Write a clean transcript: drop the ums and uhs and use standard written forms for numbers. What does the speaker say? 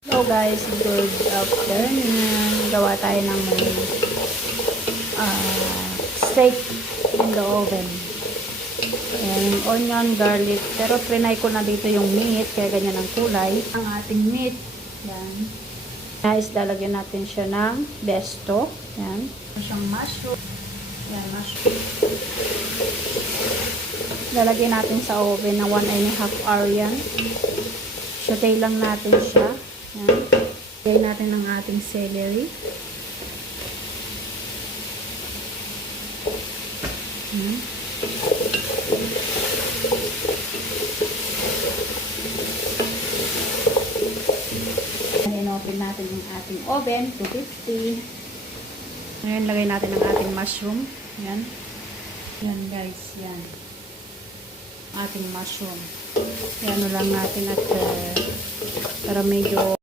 Hello guys, good afternoon. Gawa tayo ng steak in the oven. Ayan, onion, garlic. Pero trinay ko na dito yung meat, kaya ganyan ang kulay. Ang ating meat, yan. Guys, lalagyan natin siya ng pesto. Yan. Siyang mushroom. Yan, mushroom. Lalagyan natin sa oven na 1.5 hour yan. Saute lang natin siya. Yan. Lagyan natin ang ating celery. Yan. Open natin yung ating oven, 250. Ngayon, lagay natin ang ating mushroom. Yan. Yan guys, yan. Ating mushroom. Yan lang natin at para medyo